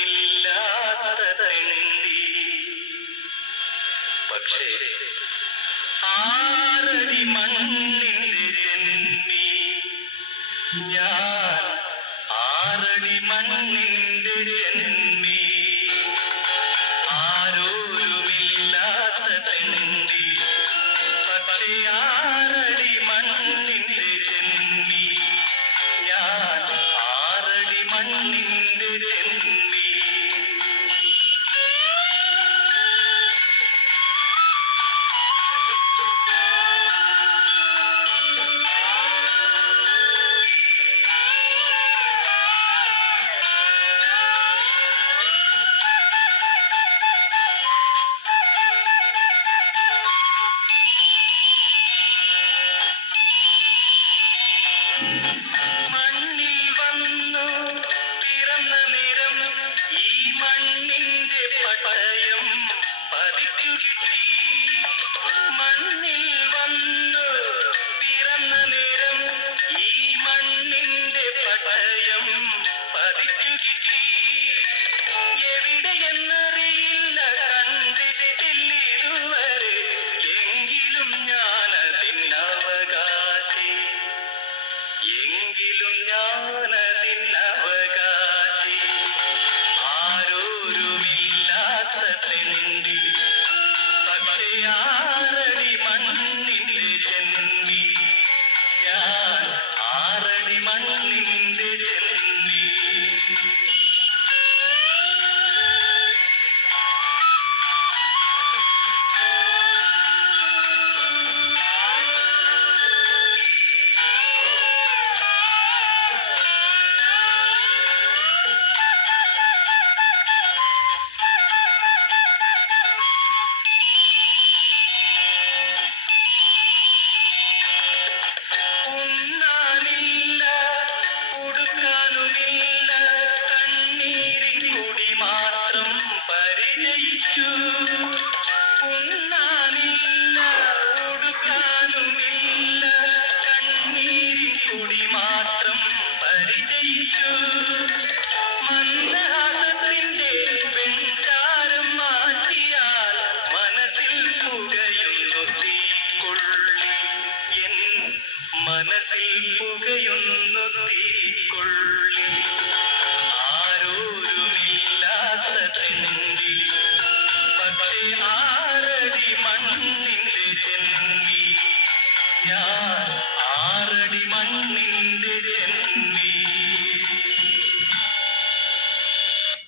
ആരോരുമില്ലാത്ത പക്ഷേ ആരടി മണ്ണിന്റെ ജന്മി. ഞാൻ ആരടി മണ്ണിന്റെ ജന്മി. ആരോരുമില്ലാത്ത തെണ്ടി പക്ഷേ ആരടി മണ്ണിന്റെ ജന്മി. ഞാൻ ആരടി മണ്ണിന്റെ എങ്കിലും ഞാനതിനവകാശി പരിചയിച്ചു ഉണ്ണാനില്ല ഉടുക്കാനുമില്ല കണ്ണീരിൻ കുടി മാത്രം പരിചയിച്ചു. മന്ദഹാസത്തിന്റെ വെഞ്ചാരം മാറ്റിയാൽ മനസ്സിൽ പുകയുന്നു തീക്കൊള്ളി എൻ മനസ്സിൽ പുകയുന്നു തീക്കൊള്ളി ஆரடி மண்